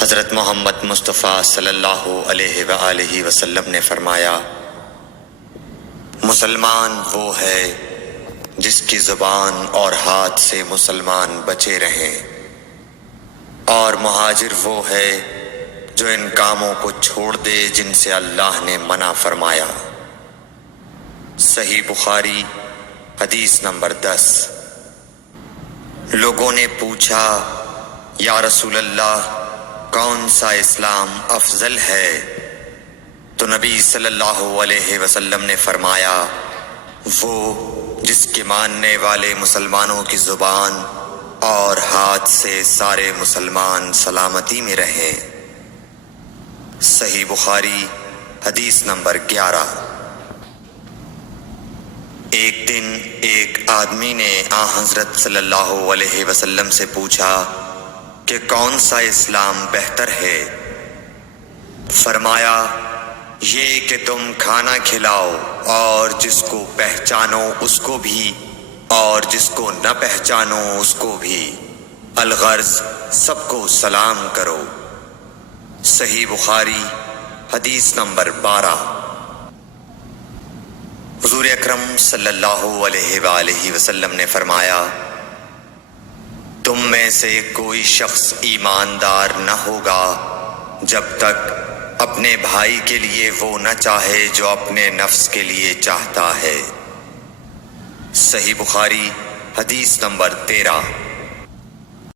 حضرت محمد مصطفیٰ صلی اللہ علیہ وآلہ وسلم نے فرمایا، مسلمان وہ ہے جس کی زبان اور ہاتھ سے مسلمان بچے رہیں، اور مہاجر وہ ہے جو ان کاموں کو چھوڑ دے جن سے اللہ نے منع فرمایا۔ صحیح بخاری حدیث نمبر 10۔ لوگوں نے پوچھا، یا رسول اللہ، کون سا اسلام افضل ہے؟ تو نبی صلی اللہ علیہ وسلم نے فرمایا، وہ جس کے ماننے والے مسلمانوں کی زبان اور ہاتھ سے سارے مسلمان سلامتی میں رہیں۔ صحیح بخاری حدیث نمبر 11۔ ایک دن ایک آدمی نے حضرت صلی اللہ علیہ وسلم سے پوچھا کہ کون سا اسلام بہتر ہے؟ فرمایا، یہ کہ تم کھانا کھلاؤ اور جس کو پہچانو اس کو بھی اور جس کو نہ پہچانو اس کو بھی، الغرض سب کو سلام کرو۔ صحیح بخاری حدیث نمبر 12۔ حضور اکرم صلی اللہ علیہ وآلہ وسلم نے فرمایا، تم میں سے کوئی شخص ایماندار نہ ہوگا جب تک اپنے بھائی کے لیے وہ نہ چاہے جو اپنے نفس کے لیے چاہتا ہے۔ صحیح بخاری حدیث نمبر 13۔